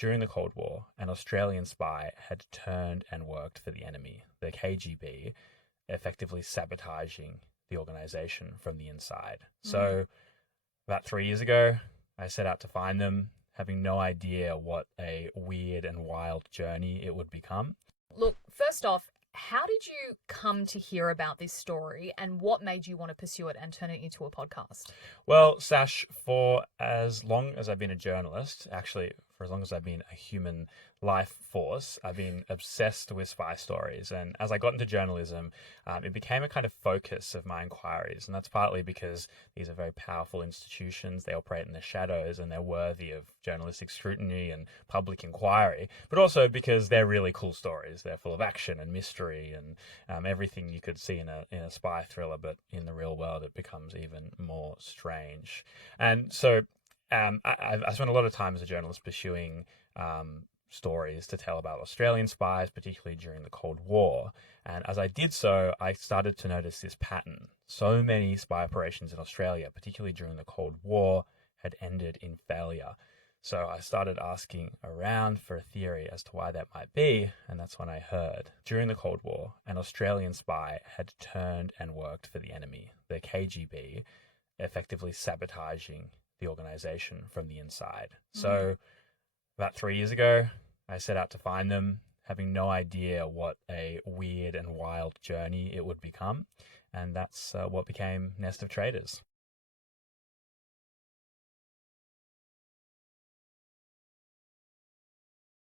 During the Cold War, an Australian spy had turned and worked for the enemy, the KGB, effectively sabotaging the organization from the inside. So about 3 years ago, I set out to find them, having no idea what a weird and wild journey it would become. Look, first off, how did you come to hear about this story and what made you want to pursue it and turn it into a podcast? Well, Sash, for as long as I've been a journalist, actually, for as long as I've been a human life force, I've been obsessed with spy stories. And as I got into journalism, it became a kind of focus of my inquiries. And that's partly because these are very powerful institutions. They operate in the shadows and they're worthy of journalistic scrutiny and public inquiry, but also because they're really cool stories. They're full of action and mystery and everything you could see in a spy thriller, but in the real world, it becomes even more strange. And so I spent a lot of time as a journalist pursuing stories to tell about Australian spies, particularly during the Cold War. And as I did so, I started to notice this pattern. So many spy operations in Australia, particularly during the Cold War, had ended in failure. So I started asking around for a theory as to why that might be, and that's when I heard. During the Cold War, an Australian spy had turned and worked for the enemy, the KGB, effectively sabotaging the organization from the inside. So about 3 years ago, I set out to find them, having no idea what a weird and wild journey it would become. And that's what became Nest of Traitors.